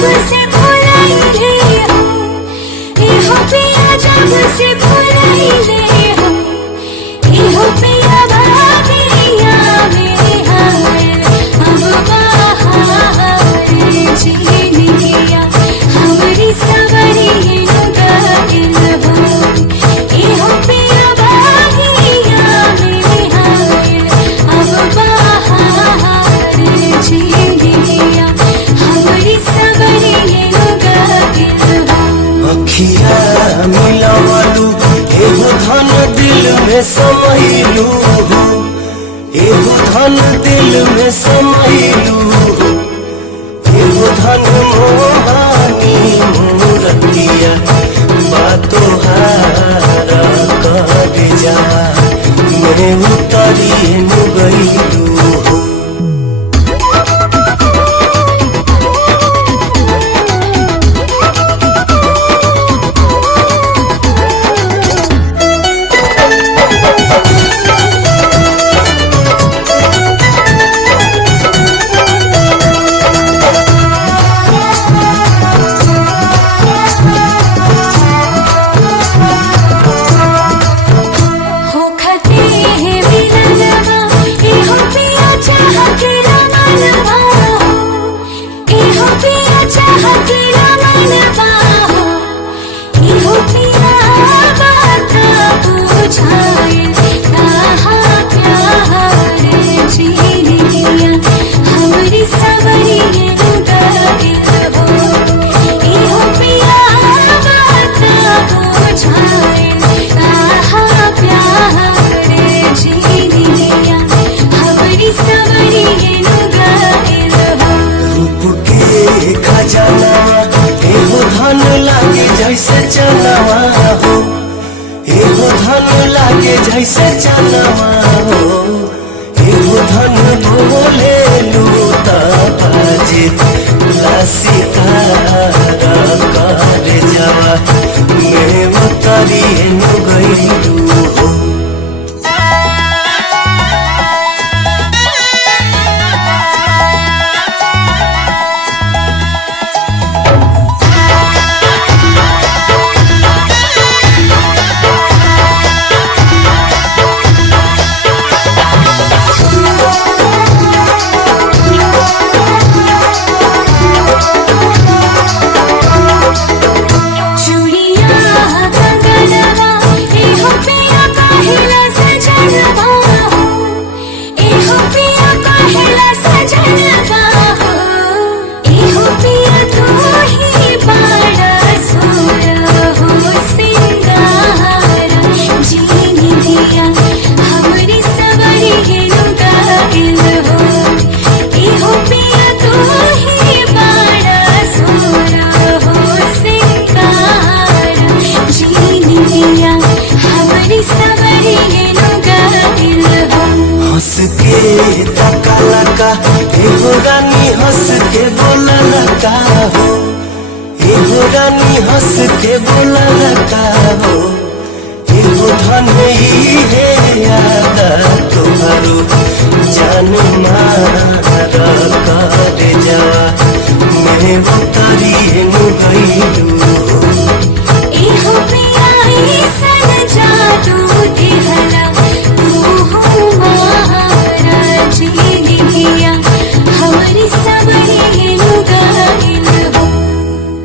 जब से भुलाइले हो, एहो पिया जब से भुलाइले हो, एहो पिया भागिया में हाय अब बहार जिंदगिया हमरी सवरी गइल हो, एहो पिया भागिया में हाय अब बहार जिंदगिया हमरी सवरी गइल हो। अखिया मिलवलू एगो धन दिल में समैलू, एगो धन दिल में समैलू, एगो धन मोहानी मूरतिया बातो हारा कर जा मैं उतरी गईलू। जैसे चलवा हो, एगो धन लागे जैसे चलवा हो, एगो धन बोले लूता बाजे लासी तारा कर जावा मैं उतरी गईलू हो। हंस के तकला का एगो रानी हंस के बोलला का हो, एगो रानी हंस के बोलला का हो, एगो धन ही है याद तुम्हारो जान मार कर जा मैं उतरी गईलू।